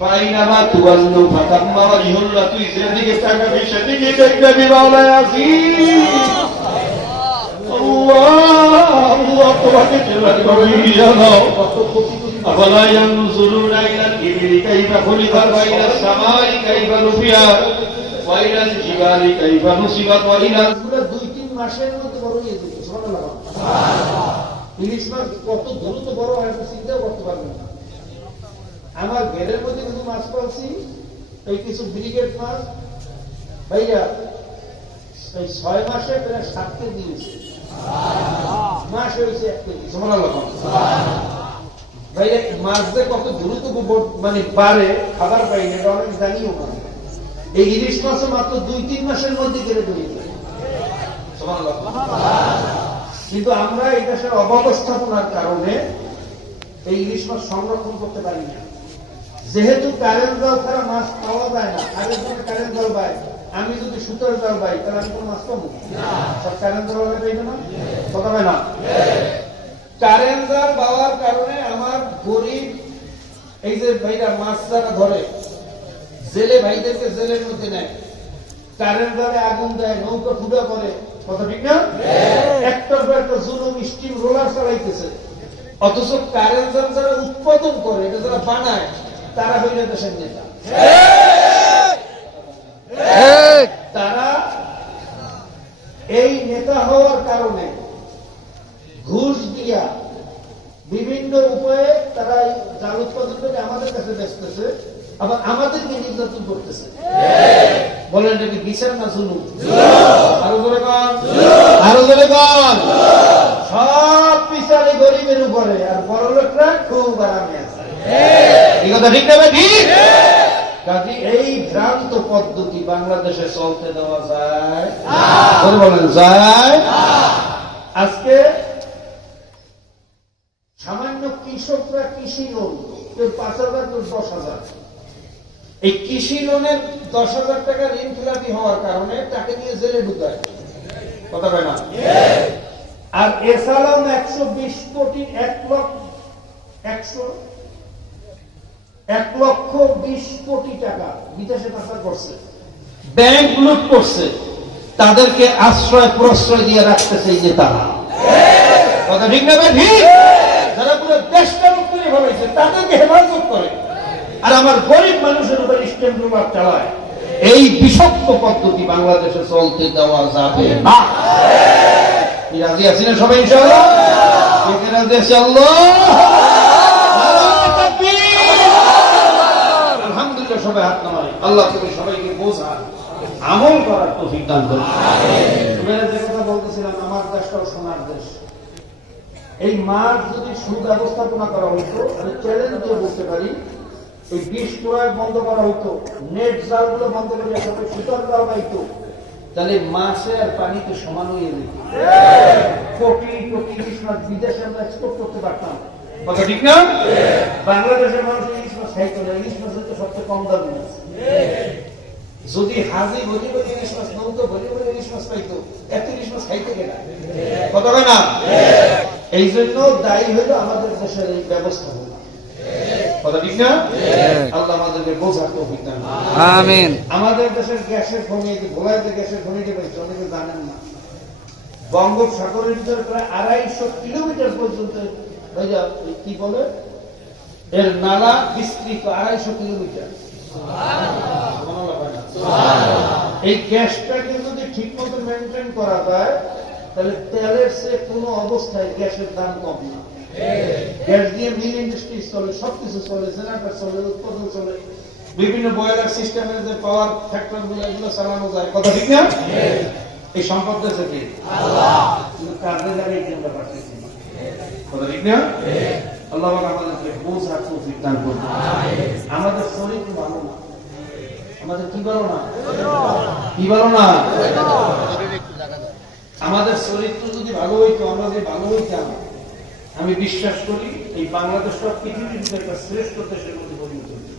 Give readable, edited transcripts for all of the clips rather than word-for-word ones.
ফাইনামা তুওয়াল্লু ফাতাম্মা ওয়াজহুল্লাহ, তুই যেদিকে তাকাবি সেদিকে দেখবি মাওলানা আসিফ। আল্লাহ আল্লাহ তোমাকে জেলার করে জানো কত ক্ষতি করি। আফালা ইয়ানজুরুনা ইলাল ইবিলি কাইফা খুলিকাত ওয়া ইলাস সামাই কাইফা রুফিআত ওয়া ইলাল জিবালি কাইফা নুসিবাত ওয়া ইলাল, 2-3 মাসের মধ্যে বড় হয়ে যেত। সুবহানাল্লাহ, সুবহানাল্লাহ। ইলিশ মাছ কত দ্রুত বড় হয় আপনি চিন্তাও করতে পারবেন না। আমার ঘেরের মধ্যে কিছু মাছ পালছি, এই কিছু ব্রিগেড মাছ ভাইয়া এই 6 মাসে প্রায় 7 কেজি হয়েছে। মাস হয়েছে 1 কেজি। সুবহানাল্লাহ, ভাইয়া মাছ যে কত দ্রুত মানে বাড়ে, খাবার পাই না এটা অনেক জানিও না। এই ইলিশ মাছ মাত্র 2-3 মাসের মধ্যে গেলে হয়ে যায়। সুবহানাল্লাহ। কিন্তু আমরা এই দেশের অব্যবস্থাপনার কারণে এই ইলিশ মাছ সংরক্ষণ করতে পারি না। যেহেতু কারেন্ট জাল ছাড়া মাছ পাওয়া যায় না, আরেকজনে কারেন্ট জাল পায়, আমি যদি সুতার জাল পাই তাহলে আমি কোনো মাছ পাবো না। সব কারেন্ট জাল পাইবে না, কথা পাই না। কারেন্ট জাল পাওয়ার কারণে আমার গরিব এই যে ভাইরা মাছ যারা ধরে, জেলে ভাইদেরকে জেলের মধ্যে নেয়, কারেন্ট জালে আগুন দেয়, নৌকা ফুটা করে, কথা ঠিক না? একটার পর একটা জুলুম স্টিম রোলার চালাইতেছে। অথচ কারেন্ট জাল যারা উৎপাদন করে, এটা যারা বানায়, তারা হইল দেশের নেতা। তারা এই নেতা হওয়ার কারণে ঘুষ দিয়া বিভিন্ন উপায়ে তারা জাল উৎপাদন করে আমাদের কাছে বেচতেছে, আবার আমাদেরকে নির্যাতন করতেছে। বলেন এটা কি বিচার না জুলুম? আরো জোরে কন, আরো জোরে কন। সব বিচারে গরিবের উপরে, আর বড় লোকরা খুব আরামে আছে। এই কথা ঠিক না? ঠিক। কাজে এই ভ্রান্ত পদ্ধতি বাংলাদেশে চলতে দেওয়া যায়? বলেন যায়। আজকে সামান্য কৃষকরা কৃষি লোন, কেউ 5,000, কেউ 10,000, এই কৃষি লোনের 10,000 টাকা ঋণ খেলাপি হওয়ার কারণে তাকে নিয়ে জেলে ঢুকায়, কথা কয় না? আর এছাড়াও 120 কোটি 1,20 কোটি টাকা বিদেশে পাচার করছে, ব্যাংক লুট করছে, তাদেরকে আশ্রয় প্রশ্রয় দিয়ে রাখতেছে এই নেতারা, কথা ঠিক না? ঠিক। যারা পুরো দেশটা লুট করে ফেলাইছে তাদেরকে হেফাজত করে, আর আমার গরিব মানুষের উপর স্ট্যাম্প রোলার চালায়। এই বিষাক্ত পদ্ধতি বাংলাদেশে চলতে দেওয়া যাবে না। রাজি আছি না সবাই? ইনশাআল্লাহ রাজি আছি। আলহামদুলিল্লাহ, সবাই হাত নামাই। আল্লাহ তুমি সবাইকে বোঝা আমল করার তৌফিক দান করুন। যে কথা বলতেছিলাম, আমার দেশটাও সোনার দেশ। এই মাছ যদি সুব্যবস্থাপনা করা হতো, আমি চ্যালেঞ্জ দিয়ে বলতে পারি, এই বিষ প্রয়োগ বন্ধ করা হতো, নেট জালগুলো বন্ধ করে সবাই সুতার জাল পাইতো, তাহলে মাছে আর পানিতে সমান হয়ে যেত। কোটি কোটি ইলিশ মাছ বিদেশে আমরা এক্সপোর্ট করতে পারতাম, কথা ঠিক না? বাংলাদেশের মানুষ ইলিশ মাছ খাইতো না। ইলিশ মাছ হচ্ছে সবচেয়ে কম দামি মাছ। যদি হাজি ভরি ভরি ইলিশ মাছ, নৌতো ভরি ভরি ইলিশ মাছ পাইতো, এত ইলিশ মাছ খাইতে গেলে, কথা কয় না? এই জন্য দায়ী হইল আমাদের দেশের এই ব্যবস্থা হলো, কথা ঠিক না? আল্লাহ আমাদেরকে বোঝার তৌফিক দান করুন। আমিন। আমাদের দেশের গ্যাসের খনি, ভোলাইতে গ্যাসের খনিতে পাইছে, অনেকে জানেন না। বঙ্গোপসাগরের ভিতরে প্রায় 250 কিলোমিটার পর্যন্ত কি বলে এর নালা বিস্তৃত, 250 কিলোমিটার। এই গ্যাসটাকে যদি ঠিক মতো মেনটেন করা যায়, তাহলে তেলের চেয়ে কোনো অবস্থায় গ্যাসের দাম কম না। গ্যাস দিয়ে মিল ইন্ডাস্ট্রি চলে, সবকিছু চলে, জেনারেটর চলে, উৎপাদন চলে, বিভিন্ন বয়লার সিস্টেমের যে পাওয়ার ফ্যাক্টর গুলো, এগুলো চালানো যায়, কথা ঠিক না? এই সম্পদ দেশে কি কিন্তু কাজে লাগাই আমরা পারতেছি না, কথা ঠিক না? আল্লাহ আমাদেরকে বোঝার তৌফিক দান করুন। আমাদের শরীর ভালো না, আমাদের কি ভালো না, কি ভালো না? আমাদের চরিত্র যদি ভালো হইতো, আমরা যে ভালো হইতাম, আমি বিশ্বাস করি এই বাংলাদেশটা পৃথিবীর একটা শ্রেষ্ঠ দেশের মধ্যে পরিণত হয়েছে।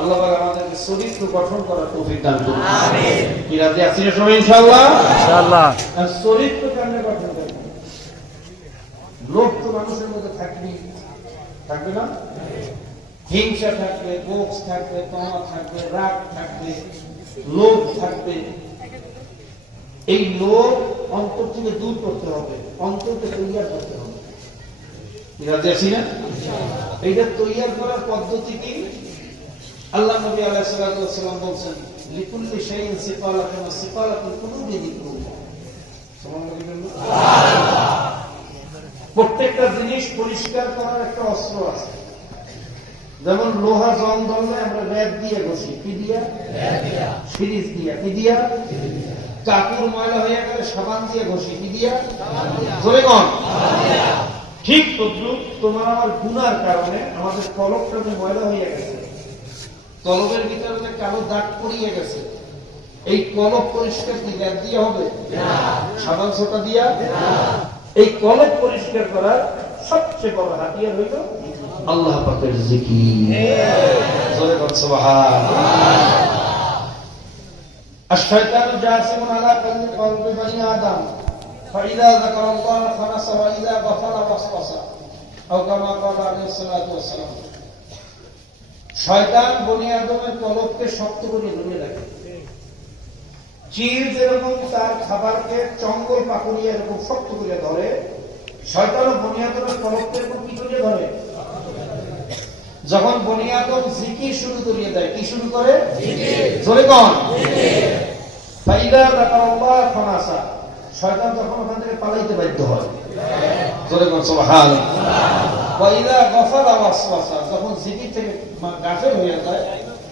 আল্লাহ আমাদেরকে চরিত্র গঠন করার তৌফিক দান করুন। আমিন। কি রাজি আছি সবাই? ইনশাআল্লাহ, ইনশাআল্লাহ। চরিত্র কেমনে গঠন করব? লোভ তো মানুষের মধ্যে থাকবে না? হিংসা থাকবে, গোছ থাকবে, তমা থাকবে, রাগ থাকবে, লোভ থাকবে। এই লোভ অন্তর থেকে দূর করতে হবে, অন্তরকে তৈরি করতে হবে। রাজি আছি না? এইটা তৈরি করার পদ্ধতি কি? আল্লাহ নবী আলাইহিস সালাতু ওয়াস সালাম বলেন, লিকুল্লি শাইইন সিফালাতুন ওয়া সিফালাতুল কুলুবি যিকরুল্লাহ। প্রত্যেকটা জিনিস পরিষ্কার করার একটা অস্ত্র আছে। যেমন লোহা জং ধরলে আমরা র্যাপ দিয়ে ঘষি, কি দিয়া? সিরিজ দিয়া। কি দিয়া? কাপড় ময়লা হয়ে গেলে সাবান দিয়ে ঘষি, কি দিয়া? জোরে কোন? ঠিক তদ্রুপ তোমার আমার গুনার কারণে আমাদের কলবটা ময়লা হয়ে গেছে, কলবের ভিতরে যে কালো দাগ পড়িয়ে গেছে, এই কলব পরিষ্কার কি র্যাপ দিয়ে হবে? সাবান সোটা দিয়া? এই কলব পরিষ্কার করার সবচেয়ে বড় হাতিয়ার হইল আল্লাহ পাকের জিকির। জোরে বল সুবহানাল্লাহ। আশ-শায়তানু জাসিমুন আলা কলবি বনি আদম ফাইদা যাকারাল্লাহ খানাসা ওয়া ইযা গাফালা ওয়াসওয়াসা আও কামা ক্বালা আলাইহিস সালাতু ওয়াস সালাম। শয়তান বনি আদমের কলবকে শক্ত করে ধরে রাখে। চিল যেরকম তার খাবারকে চঙ্গল পাকুড়িয়ে এরকম শক্ত করে ধরে, শয়তানও বনি আদমের কলবকে এরকম কি করে ধরে? যখন বনি আদম জিকির শুরু করিয়ে দেয়, কি শুরু করে? জোরে কোন? ফাইদা যাকারাল্লাহ খানাসা, শয়তান তখন ওখান থেকে পালাইতে বাধ্য হয়। জোরে কোন সুবহানাল্লাহ। ওয়া ইযা গাফালা ওয়াসওয়াসা, যখন জিকির থেকে গাফেল হয়ে যায়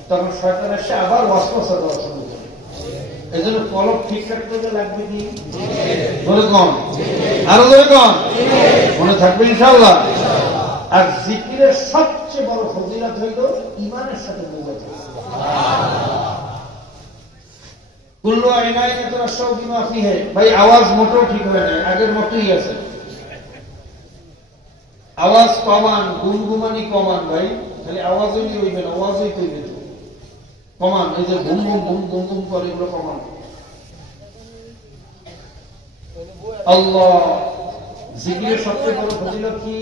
তখন শয়তান এসে আবার ওয়াসওয়াসা দেওয়া শুরু করে। এজন্য কলব ঠিক রাখতে লাগবে কি? জোরে কোন? আরো জোরে কোন? মনে থাকবে ইনশাআল্লাহ। আর জিকিরের সবচেয়ে বড় ফজিলত হইল ঈমানের সাথে মুওয়াজ্জা। কুল্লু আইনাইন ইয়াতারাশাউ বিমা ফিহি, ভাই আওয়াজ মোটেও ঠিক হয় না, আগের মতই আছে। আওয়াজ কমান, গুনগুমানি কমান ভাই, খালি আওয়াজই হইবে না, আওয়াজই হইবে না, কমান। এই যে boom boom boom boom boom করে এগুলো কমান। আল্লাহ জিকিরের সবচেয়ে বড় ফজিলত কি?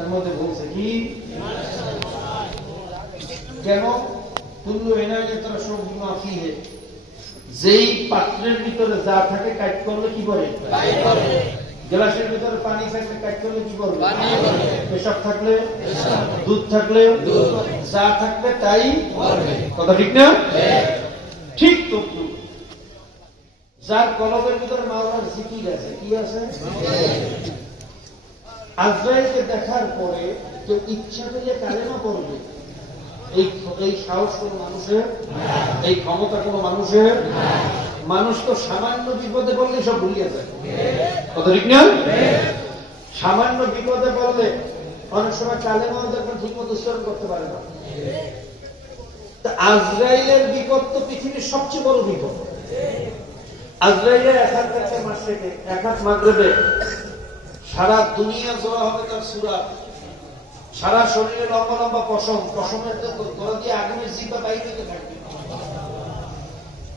এর মধ্যে বলছে কি? কেন? কুল্লু আইনাইন ইয়াতারাশাউ বিমা ফিহি, যেই পাত্রের ভিতরে যা থাকে কাট করলে কি করে? গ্লাসের ভিতরে পানি থাকলে কাট করলে কি করবে? পেশাব থাকলে, দুধ থাকলে, যা থাকবে তাই কথা ঠিক না? ঠিক তো। যার কলবের ভিতরে মাওলার জিকির আছে, কি আছে? আজরাইলকে দেখার পরে কেউ ইচ্ছা করলে কালেমা পড়বে, এই সাহস কোন মানুষের, এই ক্ষমতা কোন মানুষের? মানুষ তো সামান্য বিপদে পড়লে সব ভুলিয়ে যায়, কথা ঠিক না? সামান্য বিপদে পড়লে অনেক সময় কালেমাও যখন ঠিক মতো উচ্চারণ করতে পারে না। আজরাইলের বিপদ তো পৃথিবীর সবচেয়ে বড় বিপদ। আজরাইলের এক হাত কাছে মাশরিকে, এক হাত মাগরিবে, সারা দুনিয়া জোড়া হবে তার সূরা, সারা শরীরে লম্বা লম্বা পশম, পশমের গোড়া দিয়ে আগুনের জিহ্বা বাইরে হতে থাকবে।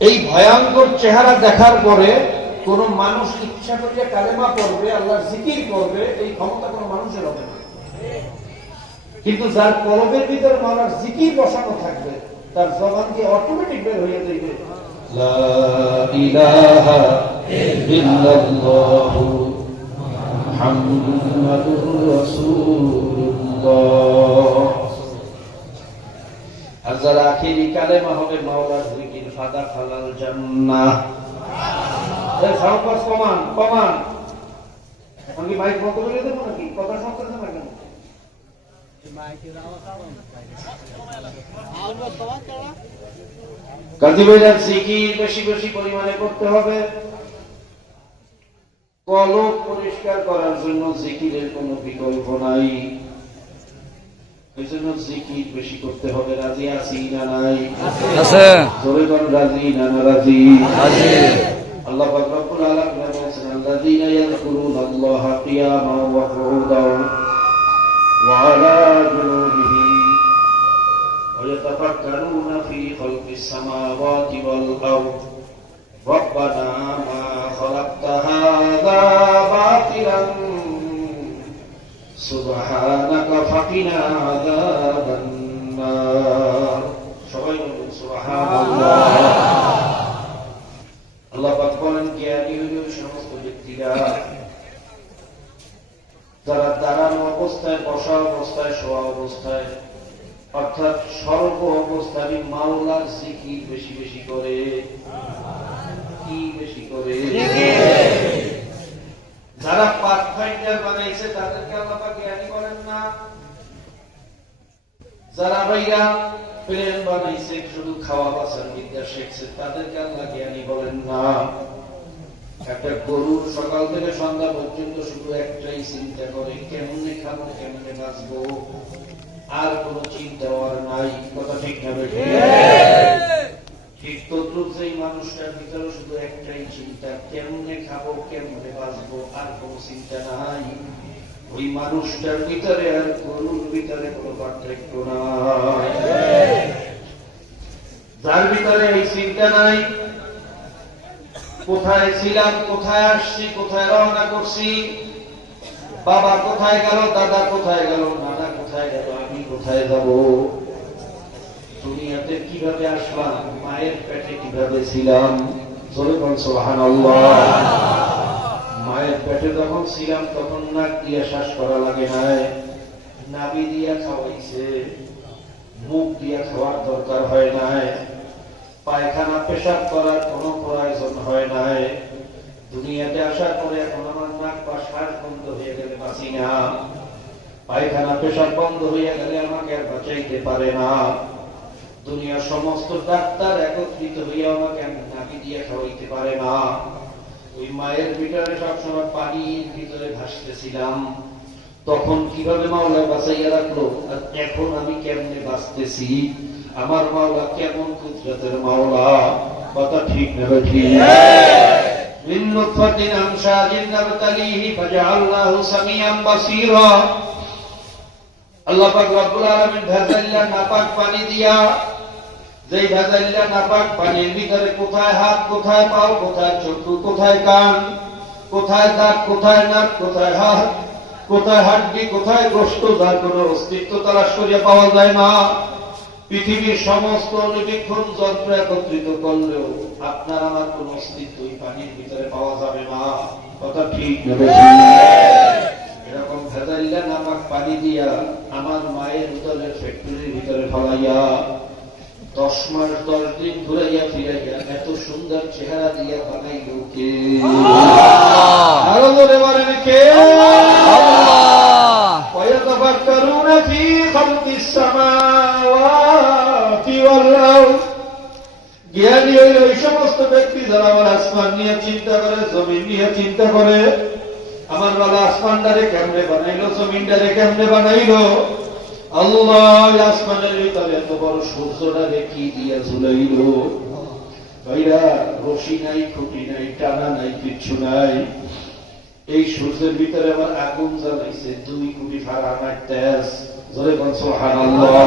এই ভয়ঙ্কর চেহারা দেখার পরে কোন মানুষ ইচ্ছা করিয়া কালেমা পড়বে, আল্লাহর জিকির করবে, এই ক্ষমতা কোন মানুষের হবে না। কিন্তু যার কলবের ভিতরে মাওলার জিকির বসানো থাকবে, তার জবান দিয়ে অটোমেটিক বের হয়ে যাবে লা ইলাহা ইল্লাল্লাহু মুহাম্মাদুর রাসূলুল্লাহ। আর যার আখিরি কালেমা হবে মাওলার জিকির, ফাদা খালাল জান্নাহ। এই সাউন্ড কমান কমান, আমি মাইক বন্ধ করে দেবো নাকি? কথা শুনতেছেন না কেন? কাজী ভাইজান জিকির বেশি বেশি পরিমাণে করতে হবে। কলব পরিষ্কার করার জন্য জিকিরের কোনো বিকল্প নাই, এই জন্য জিকির বেশি করতে হবে। রাজি আছি না নাই? আছে। জোরে বল রাজি না নারাজি? রাজি। আল্লাহ পাক রব্বুল আলামিন বলেছেন, আল্লাযীনা ইয়াযকুরুনাল্লাহা কিয়ামান ওয়া কুউদান ওয়া আলা জুনুবিহিম ওয়া ইয়াতাফাক্কারুনা ফি খালকিস সামাওয়াতি ওয়াল আরদ রব্বানা মা খালাকতা হাযা বাতিলান সুবহানাকা وقنا عذاب النار সবাই বলুন সুবহানাল্লাহ আল্লাহ পাক বলেন জ্ঞানী হইল সমস্ত ব্যক্তিরা যারা দাঁড়ানো অবস্থায় বসা অবস্থায় শোয়া অবস্থায় অর্থাৎ সর্ব অবস্থায় মাওলার জিকির বেশি বেশি করে কি বেশি করে যারা পাথফাইন্ডার বানাইছে তাদেরকে আল্লাহ পাক জ্ঞানী বলেন না যারা ভাইরা প্লেন বানাইছে শুধু খাওয়া বাঁচার বিদ্যা শিখছে তাদেরকে আল্লাহ জ্ঞানী বলেন না একটা গরুর সকাল থেকে সন্ধ্যা পর্যন্ত শুধু একটাই চিন্তা করে কেমনে খাবো কেমনে বাঁচবো আর কোন চিন্তা আর নাই কথা ঠিক না বেশি ঠিক তদ্রুপ সেই মানুষটার ভিতরে শুধু একটাই চিন্তা কেমনে খাবো কেমনে বাঁচবো আর কোন চিন্তা নাই ওই মানুষটার ভিতরে আর গরুর ভিতরে কোনো পার্থক্য নাই যার ভিতরে এই চিন্তা নাই কোথায় ছিলাম কোথায় আসছি কোথায় রওনা করছি বাবা কোথায় গেল দাদা কোথায় গেল নানা কোথায় গেল আমি কোথায় যাব দুনিয়াতে কিভাবে আসলাম মায়ের পেটে কিভাবে ছিলাম জোরে বল সুবহানাল্লাহ মায়ের পেটে যখন ছিলাম তখন নাক দিয়ে শ্বাস করা লাগে নাই নাভি দিয়া খাওয়াইছে মুখ দিয়া খাওয়ার দরকার হয় নাই পায়খানা পেশাব করার কোনো প্রয়োজন হয় নাই দুনিয়াতে আসার পরে এখন আমার নাক বা শ্বাস বন্ধ হয়ে গেলে বাঁচি না পায়খানা পেশাব বন্ধ হয়ে গেলে আমাকে আর বাঁচাইতে পারে না দুনিয়ার সমস্ত ডাক্তার একত্রিত হইয়া আমাকে নাভি দিয়ে খাওয়াইতে পারে না ওই মায়ের ভিতরে সবসময় পানির ভিতরে ভাসতেছিলাম তখন কিভাবে মাওলা বাঁচাইয়া রাখলো আর এখন আমি কেমনে বাঁচতেছি আমার মাওলা কেমন কুদরতের মাওলা কথা ঠিক না ঠিক মিন নুতফাতিন আমশাজিন নাবতালিহি ফাজআলনাহু সামিআন বাসীরা আল্লাহ পাক রব্বুল আলামিন ভেজাইলা নাপাক পানি দিয়া যেই ভেজাইলা নাপাক পানির ভিতরে কোথায় হাত কোথায় পাও কোথায় চক্ষু কোথায় কান কোথায় দাঁত কোথায় নাক কোথায় হাত কোথায় হাড্ডি কোথায় গোশত যার কোনো অস্তিত্ব তালাশ করিয়া পাওয়া যায় না পৃথিবীর সমস্ত নিরীক্ষণ যন্ত্র একত্রিত করলেও আপনার আমার কোন অস্তিত্ব ওই পানির ভিতরে পাওয়া যাবে না কথা ঠিক নেবে এরকম ভেজাইলা নাপাক পানি দিয়া আমার মায়ের উদরের ফ্যাক্টরির ভিতরে ফলাইয়া 10 মাস 10 দিন ঘুরাইয়া ফিরাইয়া এত সুন্দর চেহারা দিয়া বানাইল কে আরো জোরে বলেন কে ويتفكرون في خلق السماوات والأرض জ্ঞানী হইল এই সমস্ত ব্যক্তি যারা আমার আসমান নিয়ে চিন্তা করে জমিন নিয়ে চিন্তা করে আমার বাবা আসমানটারে কেমনে বানাইলো জমিনটারে কেমনে বানাইলো আল্লাহ আসমানের ভিতরে এত বড় সূর্যটারে কি দিয়া ঝুলাইলো ভাইরা রশি নাই খুঁটি নাই টানা নাই কিচ্ছু নাই এই সূর্যের ভিতরে আবার আগুন জ্বালাইছে 2 কোটি ফারানার তেজ জোরে বল সুবহানাল্লাহ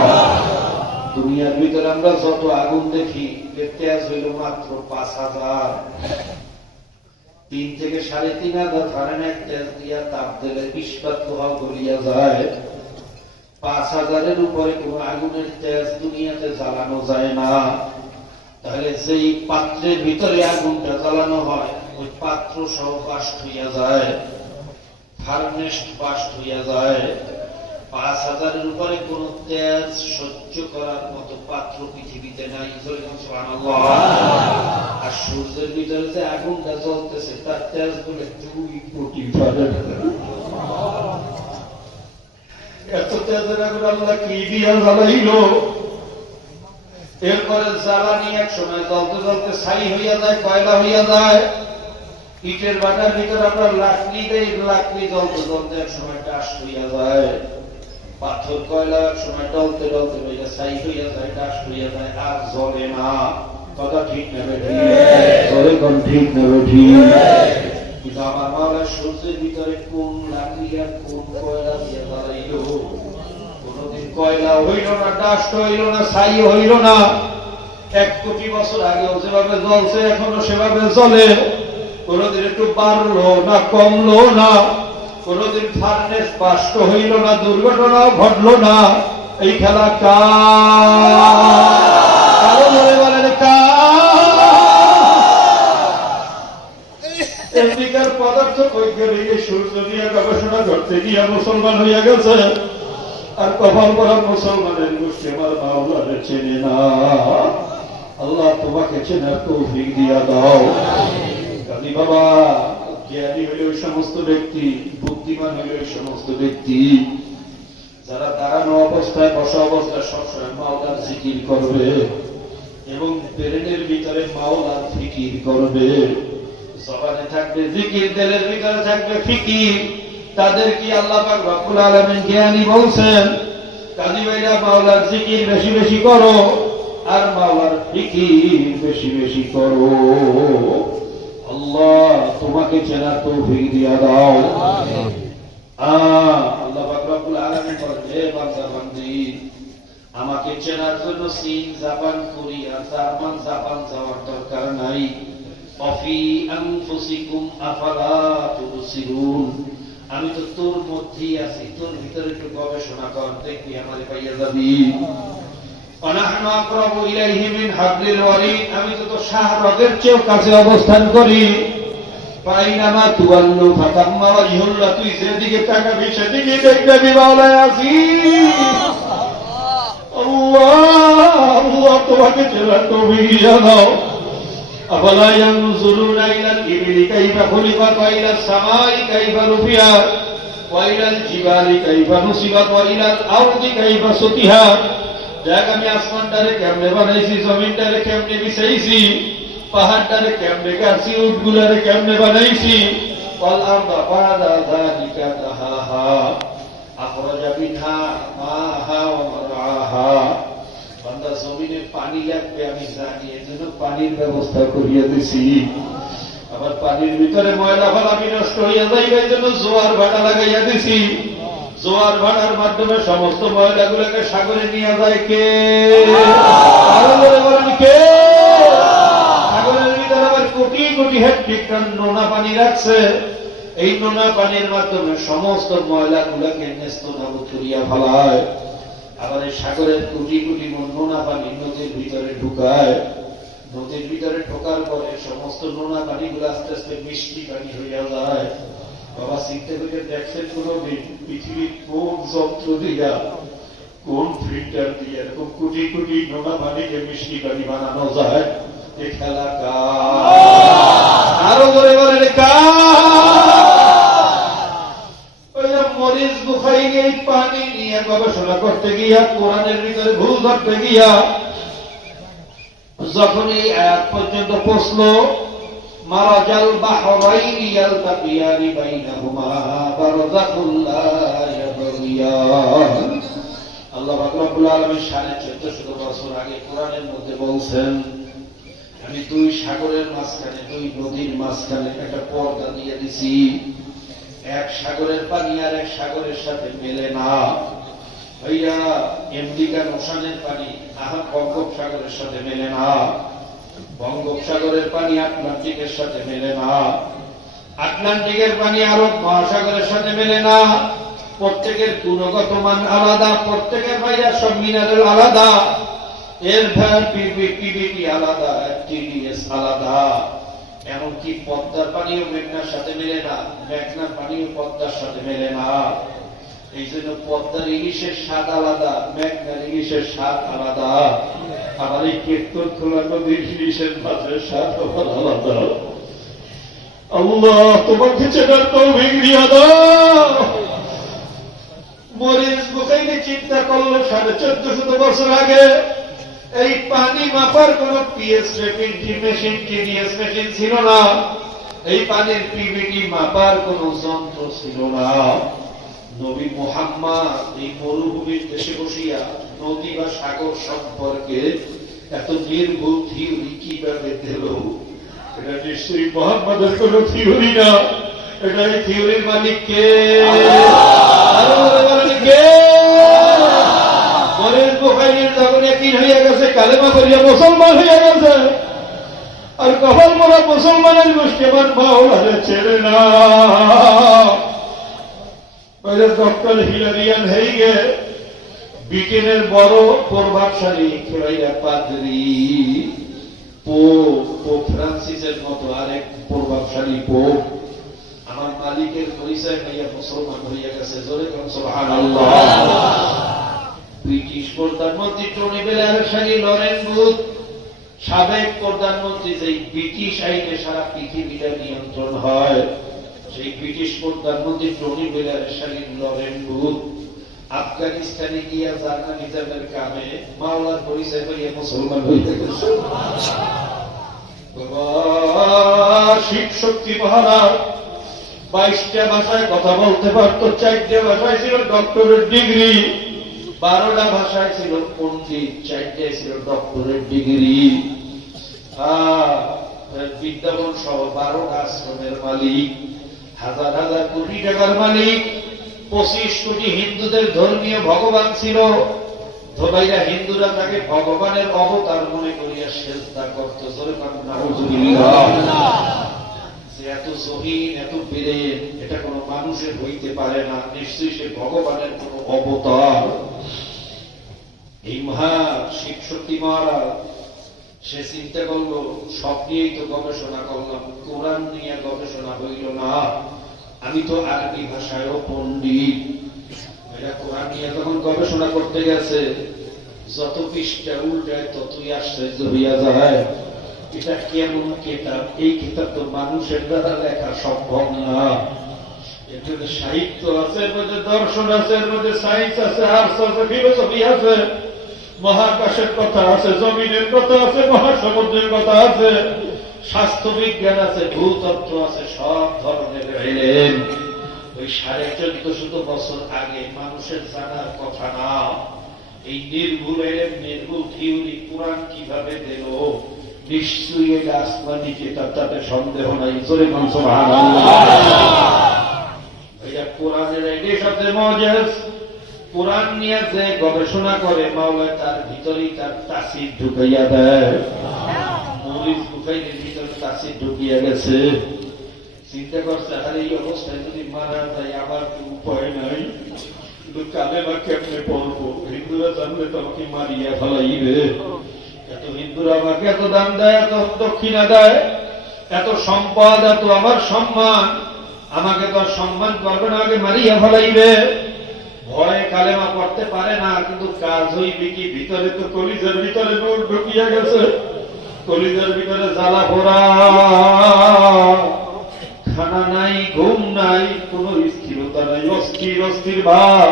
দুনিয়ার ভিতরে আমরা যত আগুন দেখি এর তেজ হইল মাত্র 5000 3 থেকে 3500 ফারানার তেজ দিয়া তাপ দিলে ইস্পাত লোহা গলিয়া যায় 5000 এর উপরে কোন আগুনের তেজ দুনিয়াতে জ্বালানো যায় না তাহলে সেই পাত্রের ভিতরে আগুনটা জ্বালানো হয় ওই পাত্র সহ বাস্ট হইয়া যায় ফার্নেস বাস্ট হইয়া যায় 5000 এর উপরে কোন তেজ সহ্য করার মতো পাত্র পৃথিবীতে নাই সুবহানাল্লাহ আর সূর্যের ভিতরে যে আগুনটা জ্বলতেছে তার তেজ বলে 2 কোটি এত তেজের আগুন আল্লাহ কি দিয়া জ্বালাইলো এরপরে জ্বালানি এক সময় জ্বলতে জ্বলতে ছাই হইয়া যায় কয়লা হইয়া যায় ইটের বাটার ভিতরে আমরা লাকড়ি দেই লাকড়ি জ্বলতে জ্বলতে এক সময় ডাস্ট হইয়া যায় পাথর কয়লা এক সময় ডলতে ডলতে হইয়া ছাই হইয়া যায় ডাস্ট হইয়া যায় আর জ্বলে না কথা ঠিক নেবে ঠিক জ্বলে কোন ঠিক নেবে ঠিক কিন্তু আমার মাওলা সূর্যের ভিতরে কোন লাকড়ি আর কোন কয়লা দিয়ে জ্বালাইলো কোনদিন কয়লা হইল না ডাস্ট হইল না ছাই হইল না 1 কোটি বছর আগেও যেভাবে জ্বলছে এখনো সেভাবে জ্বলে কোনদিন একটু বাড়লো না কমলো না কোনদিন ফার্নেস বাষ্ট হইল না, দুর্ঘটনাও ঘটলো না। এই খেলা কারো মনে বলেন আমেরিকার পদার্থ বৈজ্ঞানিক সূর্য নিয়ে গবেষণা করতে গিয়া মুসলমান হইয়া গেছে, আর কপাল পরা মুসলমানের গোষ্ঠী আমার মাওলারে চেনে না। আল্লাহ তোমাকে চেনার তৌফিক দিয়া দাও। কাজী বাবা, জ্ঞানী হইল ওই সমস্ত ব্যক্তি, বুদ্ধিমান হইল ওই সমস্ত ব্যক্তি যারা দাঁড়ানো অবস্থায় বসা অবস্থায় সবসময় মাওলার জিকির করবে এবং ব্রেনের ভিতরে মাওলার ফিকির করবে। জবানে থাকবে জিকির, দিলের ভিতরে থাকবে ফিকির। তাদের কি আল্লাহ পাক রব্বুল আলামিন জ্ঞানী বলছেন, কাজী ভাইরা মাওলার জিকির বেশি বেশি করো আর মাওলার ফিকির বেশি বেশি করো। আল্লাহ তোমাকে চেনার তৌফিক দিয়া দাও। আল্লাহ পাক রব্বুল আলামিন বলেন, হে বান্দা বান্দি, আমাকে চেনার জন্য চীন, জাপান, কোরিয়া, জার্মান, জাপান যাওয়ার দরকার নাই। অফি আনফুসিকুম আফালা তুবসিরুন, আমি তো তোর মধ্যেই আছি, তোর ভিতরে একটু গবেষণা কর, দেখবি আমারে পাইয়া যাবি। অনাহনু আকরাবু ইলাইহি মিন হাবলিল ওয়ারিদ, আমি তো তোর শাহরগের চেয়েও কাছে অবস্থান করি। ফাইনামা তুওয়াল্লু ফাতাম্মা ওয়াজহুল্লাহ, তুই যেদিকে তাকাবি সেদিকে দেখবি মাওলায় আছিস। আল্লাহ আল্লাহ তোমাকে চেনার তৌফিক দাও। আফালা ইয়ানজুরুনা ইলাল ইবিলি কাইফা খুলিকাত ওয়া ইলাস সামাই কাইফা রুফিআত ওয়া ইলাল জিবালি কাইফা নুসিবাত ওয়া ইলাল আরদি কাইফা সুতিহাত। দেখ আমি আসমানটারে কেমনে বানাইছি, জমিনটারে কেমনে বিছাইছি, পাহাড়টারে কেমনে গাছি, উটগুলারে কেমনে বানাইছি। ওয়াল আরদা বা'দা যালিকা দাহাহা আখরাজা মিনহা মাহা ওয়া মারআহা। বান্দা জমিনে পানি লাগবে আমি জানি, এজন্য পানির ব্যবস্থা করিয়া দিছি। আবার পানির ভিতরে ময়লা ফেলা বিনষ্ট হইয়া যাইবে, এজন্য জোয়ার ভাটা লাগাইয়া দিছি। জোয়ার ভাটার মাধ্যমে সমস্ত ময়লাগুলোকে সাগরে নিয়ে যায় কে? বলেন কে? সাগরের ভিতরে আবার কোটি কোটি হেক্টর টন নোনা পানি রাখছে। এই নোনা পানির মাধ্যমে সমস্ত ময়লাগুলোকে নেস্তনাবুদ করিয়া ফেলায়। আবার এই সাগরের কোটি কোটি নোনা পানি নদীর ভিতরে ঢুকায়। নদীর ভিতরে ঢোকার পরে সমস্ত নোনা পানিগুলো আস্তে আস্তে মিষ্টি পানি হইয়া যায়। বাবা চিন্তা করে দেখছেন কোনদিন পৃথিবীর কোন যন্ত্র দিয়া, কোন ফিল্টার দিয়ে এরকম কোটি কোটি নোনা পানিকে মিষ্টি পানি বানানো যায়? এ খেলা আরো ধরে বলেন মরিচ গুফাইন এই পানি নিয়ে গবেষণা করতে গিয়া, কোরআনের ভিতরে ভুল ধরতে গিয়া যখন এই আয়াত পর্যন্ত পৌঁছলো, মারাজাল বাহরাইনি ইয়ালতাকিয়ানি বাইনাহুমা বারযাখুল লা ইয়াবগিয়ান। আল্লাহ পাক রব্বুল আলামিন 1450 বছর আগে কোরআনের মধ্যে বলছেন, আমি দুই সাগরের মাঝখানে, দুই নদীর মাঝখানে একটা পর্দা দিয়ে দিছি। এক সাগরের পানি আর এক সাগরের সাথে মেলে না। ভাইয়া আমেরিকার ওশানের পানি বঙ্গোপসাগরের সাথে মেলে না। বঙ্গোপসাগরের পানি আটলান্টিকের সাথে মেলে না। আটলান্টিকের পানি আরব মহাসাগরের সাথে মেলে না। প্রত্যেকের গুণগত মান আলাদা, প্রত্যেকের ভাইয়া সব মিনারেল আলাদা, এর ভ্যার পিবিটি আলাদা, টিডিএস আলাদা। এমনকি পদ্মার পানিও মেঘনার সাথে মেলে না, মেঘনার পানিও পদ্মার সাথে মেলে না। এই জন্য পদ্মার ইলিশের স্বাদ আলাদা, মেঘনার ইলিশের স্বাদ আলাদা। আবার এই কীর্তন খোলা নদীর ইলিশের মাছের স্বাদ আলাদা। আল্লাহ তোমাকে চেনার তৌফিক দিয়া দাও। মরিচ বুখাইনে চিন্তা করলো 1450 বছর আগে এই পানি মাপার কোন পিএস মেশিন, টিডিএস মেশিন ছিল না। এই পানির পিবিটি মাপার কোন যন্ত্র ছিল না। নবী মুহাম্মদ এই মরুভূমির দেশে বসিয়া নদী বা সাগর সম্পর্কে এত নির্ভুল থিওরি কিভাবে দিল? এটা নিশ্চয়ই মুহাম্মদের কোন থিওরি না। এটা এই থিওরির মালিক কে? কালেমা করিয়া মুসলমান হইয়া গেছে, আর কপাল মোরা মুসলমানের গোষ্ঠী আমার মাওলারে ছেড়ে না। ডক্টর হিলারিয়ান হেইগে ব্রিটেনের বড় প্রভাবশালী খেলাইয়া পাদ্রী পোপ ফ্রান্সিসের মতো আরেক প্রভাবশালী পোপ আমার মালিকের পরিচয় পাইয়া মুসলমান হইয়া গেছে। জোরে কোন সুবহানাল্লাহ। ব্রিটিশ প্রধানমন্ত্রী টনি ব্লেয়ারের সঙ্গে লরেন বুথ, সাবেক প্রধানমন্ত্রী, যে ব্রিটিশ আইনে সারা পৃথিবীটা নিয়ন্ত্রণ হয়, সেই ব্রিটিশ প্রধানমন্ত্রী টনি ব্লেয়ারের সঙ্গে লরেন বুথ আফগানিস্তানে গিয়া জার্নালিজমের কামে মাওলার পরিচয় পাইয়া মুসলমান হইয়া গেছে। শিব শক্তি মহারাজ 22টা ভাষায় কথা বলতে পারত, 4টে ভাষায় ছিল ডক্টরেট ডিগ্রি, 12টা ভাষায় ছিল পণ্ডিত, 4টে ছিল ডক্টরেট ডিগ্রি। বিদ্যাপন সহ 12টা আশ্রমের মালিক, হাজার হাজার কোটি টাকার মালিক, 25 কোটি হিন্দুদের ধর্মীয় ভগবান ছিল। ধোবাইরা হিন্দুরা তাকে ভগবানের অবতার মনে করিয়া সেজদা করত। এত জহিন, এত বীরেন, এটা কোন মানুষের হইতে পারে না, নিশ্চয়ই সে ভগবানের কোন অবতার। এই মহা শিব শক্তি মহারাজ সে চিন্তা করলো, সব নিয়েই তো গবেষণা করলাম, কোরআন নিয়ে গবেষণা হইল না, আমি তো আরবি ভাষায়ও পণ্ডিত, এটা কোরআন নিয়ে তখন গবেষণা করতে গেছে, যত পৃষ্ঠা উল্টায় ততই আশ্চর্য হইয়া যায়। এটা কেমন কিতাব? এই কিতাব তো মানুষের দ্বারা লেখা সম্ভব না। এর মধ্যে সাহিত্য আছে, এর মধ্যে দর্শন আছে, এর মধ্যে সায়েন্স আছে, আর্টস আছে, ফিলোসফি আছে, মহাকাশের কথা আছে, জমিনের কথা আছে, মহাসমুদ্রের কথা আছে, স্বাস্থ্য বিজ্ঞান আছে, ভূতত্ত্ব আছে, সব ধরনের এলেম। ওই 1450 বছর আগে মানুষের জানার কথা না। এই নির্ভুল এলেম, নির্ভুল থিওরি কোরআন কিভাবে দিল, নিশ্চয়ই এটা আসমানি কিতাব, তাতে সন্দেহ নাই। জোরে কোন সুবহানাল্লাহ। এটা কোরআনের এটাই সবচেয়ে মজেজ। কোরআন নিয়ে যে গবেষণা করে মাওলা তার ভিতরেই তার তাসির ঢুকাইয়া দেয়। মরিচ বুখাইদের ভিতরে তাসির ঢুকিয়া গেছে। চিন্তা করছে, আর এই অবস্থায় যদি মারা যায় আমার তো উপায় নাই, কিন্তু কালেমা কেমনে পড়বো? হিন্দুরা জানলে তো আমাকে মারিয়া ফেলাইবে। এত হিন্দুরা আমাকে এত দান দেয়, এত দক্ষিণা দেয়, এত সম্পদ, এত আমার সম্মান, আমাকে তো সম্মান করবে না, আগে মারিয়া ফেলাইবে। ভয়ে কালেমা পড়তে পারে না, কিন্তু কাজ হইবে কি? ভিতরে তো কলিজার ভিতরে নূর ঢুকিয়া গেছে, কলিজার ভিতরে জ্বালা পোড়া, খানা নাই, ঘুম নাই, কোন স্থিরতা নাই, অস্থির অস্থির ভাব,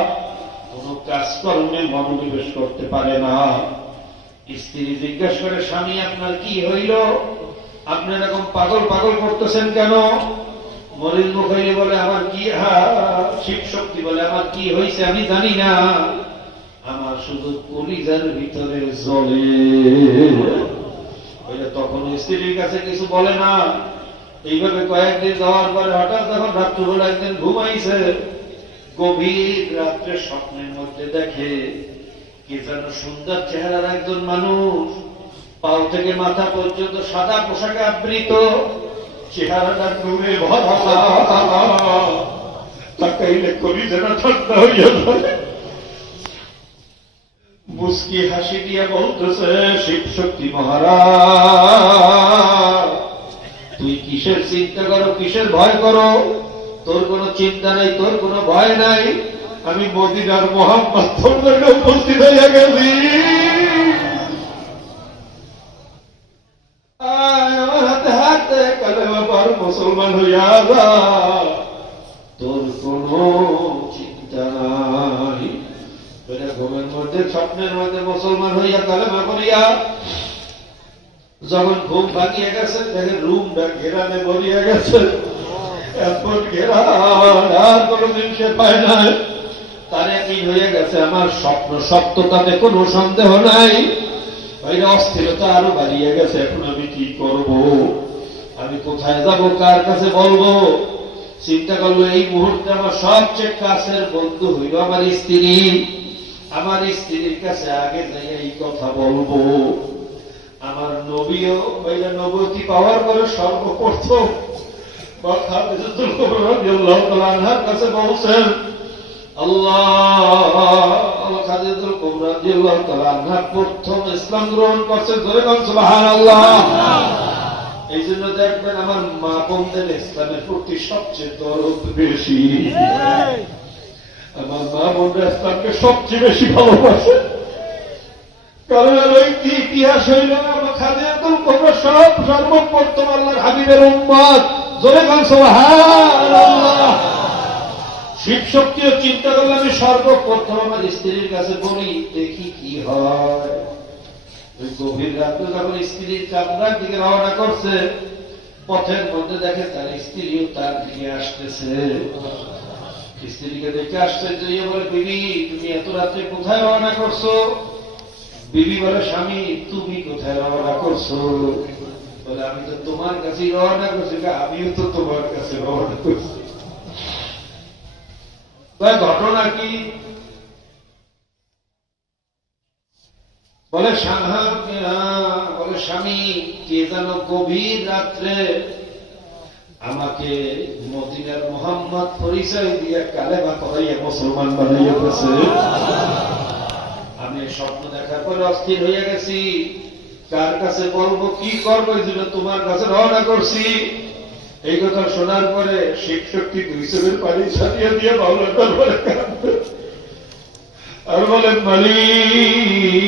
কোন কাজকর্মে মনোনিবেশ করতে পারে না। স্ত্রী জিজ্ঞাসা করে, স্বামী আপনার কি হইল? আপনি এরকম পাগল পাগল করতেছেন কেন? মরিল মুখাইলে বলে, আমার কি, শিব শক্তি বলে, আমার কি হয়েছে আমি জানি না, আমার শুধু কলিজার ভিতরে জ্বলে। তখন স্ত্রীর কাছে কিছু বলে না। এইভাবে কয়েকদিন যাওয়ার পরে হঠাৎ যখন রাত্রিবেলা একদিন ঘুমাইছে, গভীর রাত্রে স্বপ্নের মধ্যে দেখে কি যেন সুন্দর চেহারার একজন মানুষ, পাও থেকে মাথা পর্যন্ত সাদা পোশাকে আবৃত, চেহারাটা নূরে ভরা, তাকাইলে কলিজাটা ঠান্ডা হইয়া যায়। মুস্কি হাসি দিয়া বলতেছে, শিব শক্তি মহারাজ, তুই কিসের চিন্তা করো, কিসের ভয় করো? তোর কোনো চিন্তা নাই, তোর কোনো ভয় নাই। আমি মদিনার মোহাম্মদ উপস্থিত হইয়া গেছি। আমার হাতে হাতে কালেমা পড়, মুসলমান হইয়া যা, তোর কোনো চিন্তা নাই। ঘুমের মধ্যে, স্বপ্নের মধ্যে মুসলমান হইয়া কালেমা করিয়া যখন ঘুম ভাঙিয়া গেছে, দেখে রুমটা ঘেরানে ভরিয়া গেছে, এরপর ঘেরা আর কোনদিন সে পায় নাই। তার একদিন হয়ে গেছে, আমার স্বপ্ন সত্যতাতে কোনো সন্দেহ নাই। অস্থিরতা আরো বাড়িয়ে গেছে, এখন আমি কি করব? আমি কোথায় যাব, কার কাছে বলবো? চিন্তা করলো, এই মুহূর্তে আমার সবচেয়ে কাছের বন্ধু হইল আমার স্ত্রী। আমার স্ত্রীর কাছে আগে যাই এই কথা বলবো। আমার নবীও নবতী পাওয়ার পরে সর্বপ্রথম কথা কাছে বলছেন, আল্লাহ খাদিজাতুল কুবরা রাদিয়াল্লাহু তাআলা আনহা প্রথম ইসলাম গ্রহণ করছেন, ধরে বলেন সুবহানাল্লাহ। এই জন্য দেখবেন আমার মা বোনদের ইসলামের প্রতি সবচেয়ে দরদ বেশি। আমার মা বোনরা ইসলামকে সবচেয়ে বেশি ভালোবাসে, কারণ ওই ইতিহাস হইল আমার খাদিজাতুল কুবরা সব সর্বপ্রথম আল্লাহর হাবিবের উম্মত, জোরে বলেন সুবহানাল্লাহ। শিব শক্তিও চিন্তা করলে আমি সর্বপ্রথম আমার স্ত্রীর কাছে বলি, দেখি কি হয়। ওই গভীর রাত্রে যখন স্ত্রীর কামরার দিকে রওনা করছে, পথের মধ্যে দেখে তার স্ত্রীও তার দিকে আসতেছে। স্ত্রীকে দেখে আসছে, বলে বিবি তুমি এত রাত্রে কোথায় রওনা করছো? বিবি বলে স্বামী তুমি কোথায় রওনা করছো? বলে আমি তো তোমার কাছেই রওনা করছি। আমিও তো তোমার কাছে রওনা করছি। ঘটনা কি? বলে স্বামী কে যেন গভীর রাত্রে আমাকে মদিনার মোহাম্মদ পরিচয় দিয়ে কালেমা পড়াইয়া মুসলমান বানাইয়া গেছে। আমি স্বপ্ন দেখার পরে অস্থির হইয়া গেছি, কার কাছে বলবো, কি করবো, এই জন্য তোমার কাছে রওনা করছি। এই কথা শোনার পরে শিব শক্তি দুই চোখের পানি ছাড়িয়ে দিয়ে বাউলার দরবারে কাঁদবে আর বলেন, মালিক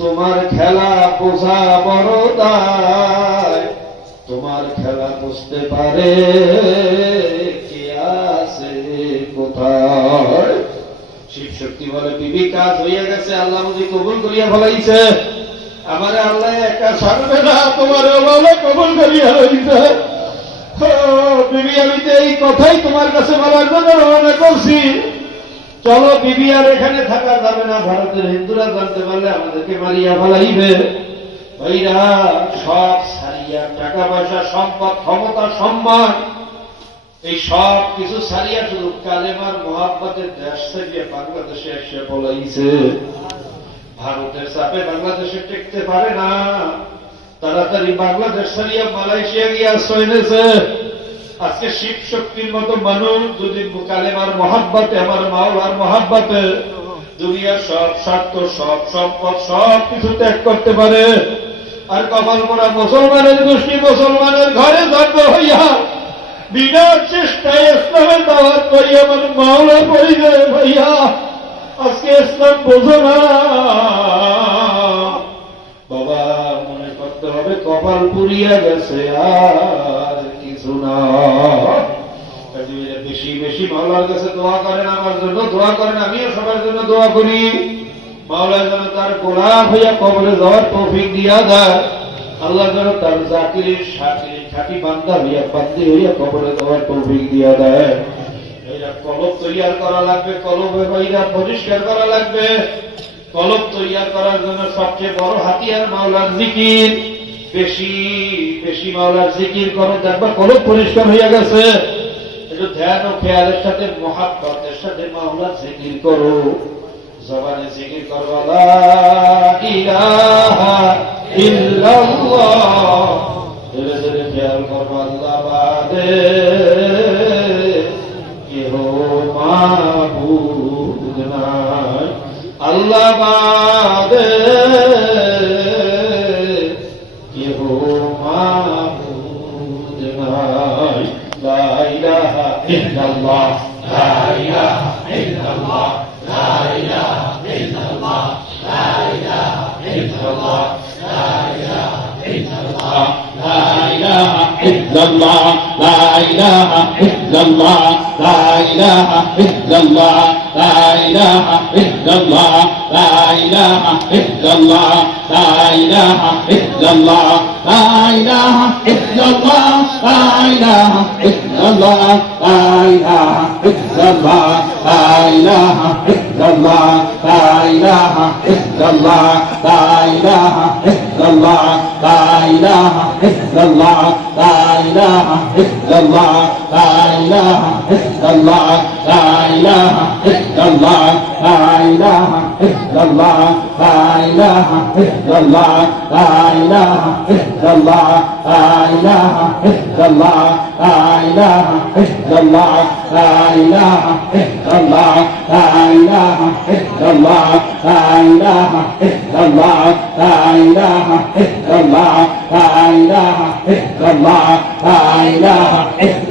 তোমার খেলা বোঝা বড় দায়, তোমার খেলা বুঝতে পারে কে আছে কোথায়। শিব শক্তি বলে, বিবি কাজ হইয়া গেছে, আল্লাহ বুঝি কবুল করিয়া ফলাইছে। আমারে আল্লাহ একা ছাড়বে না, তোমার আল্লাহ কবুল করিয়া লইছে। বিবি আমি তো এই কথাই তোমার কাছে বলার জন্য রওনা করছি। চলো বিবি, আর এখানে থাকা যাবে না, ভারতের হিন্দুরা জানতে পারলে আমাদেরকে মারিয়া ফেলাইবে। ভাইরা সব সারিয়া, টাকা পয়সা, সম্পদ, ক্ষমতা, সম্মান, এই সব কিছু সারিয়া শুধু কালেমার মহাব্বতের দেশ থেকে বাংলাদেশে এসে বলাইছে। ভারতের চাপে বাংলাদেশে টেকতে পারে না, তাড়াতাড়ি বাংলাদেশ সারিয়া মালয়েশিয়া গিয়ে আশ্রয় নিয়েছে। আজকে শিব শক্তির মতো মানুষ যদি কালেমার মহাব্বতে, আমার মাওলার মহাব্বতে দুনিয়ার সব স্বার্থ, সব সম্পদ, সব কিছু ত্যাগ করতে পারে, আর কপাল পোড়া মুসলমানের গোষ্ঠী মুসলমানের ঘরে জন্ম হইয়া বিনা চেষ্টায় ইসলামের দাওয়াত করিয়া আমার মাওলা পরিচয় ভাইয়া আজকে ইসলাম বোঝো না। বাবা মনে করতে হবে কপাল পুড়িয়া গেছে, আর কিছু না। বেশি বেশি মাওলার কাছে দোয়া করেন, আমার জন্য দোয়া করেন, আমিও সবার জন্য দোয়া করি। মাওলা যেন তার গোলাপ হইয়া কবরে যাওয়ার তৌফিক দিয়া দেয়। আল্লাহ যেন তার জাকির শাকির খাঁটি বান্দা হইয়া, বান্দি হইয়া কবরে যাওয়ার তৌফিক দিয়া দেয়। কলব তৈয়ার করা লাগবে, কলবে বাইরা পরিষ্কার করা লাগবে। কলব তৈয়ার করার জন্য সবচেয়ে বড় হাতিয়ার মাওলার জিকির। বেশি বেশি মাওলার জিকির করো, দেখবা কলব পরিষ্কার হইয়া গেছে। একটু ধ্যান ও খেয়ালের সাথে, মহাব্বতের সাথে মাওলার জিকির করো। জবানে জিকির করো, লা ইলাহা ইল্লাল্লাহ। ধীরে ধীরে খেয়াল করো, আল্লাহ বাদে কেহ মাবুদ নাই, আল্লাহ বাদে কেহ মাবুদ নাই। লা ইলাহা ইল্লাল্লাহ, লা ইলাহা ইল্লাল্লাহ, লা ইলাহা ইল্লাল্লাহ, লা ইলাহা ইল্লাল্লাহ, লা ইলাহা ইল্লাল্লাহ, লা ইলাহা ইল্লাল্লাহ, লা ইলাহা ইল্লাল্লাহ, লা ইলাহা ইল্লাল্লাহ, লা ইলাহা ইল্লাল্লাহ, লা ইলাহা ইল্লাল্লাহ, লা ইলাহা ইল্লাল্লাহ, লা ইলাহা ইল্লাল্লাহ, লা ইলাহা ইল্লাল্লাহ, লা ইলাহা ইল্লাল্লাহ, লা ইলাহা ইল্লাল্লাহ, লা ইলাহা ইল্লাল্লাহ, লা ইলাহা ইল্লাল্লাহ, لا إله إلا الله لا إله إلا الله لا إله إلا الله لا إله إلا الله لا إله إلا الله لا إله إلا الله لا إله إلا الله لا إله إلا الله لا إله إلا الله لا إله إلا الله لا إله إلا الله لا إله إلا الله لا إله إلا الله لا إله إلا الله لا إله إلا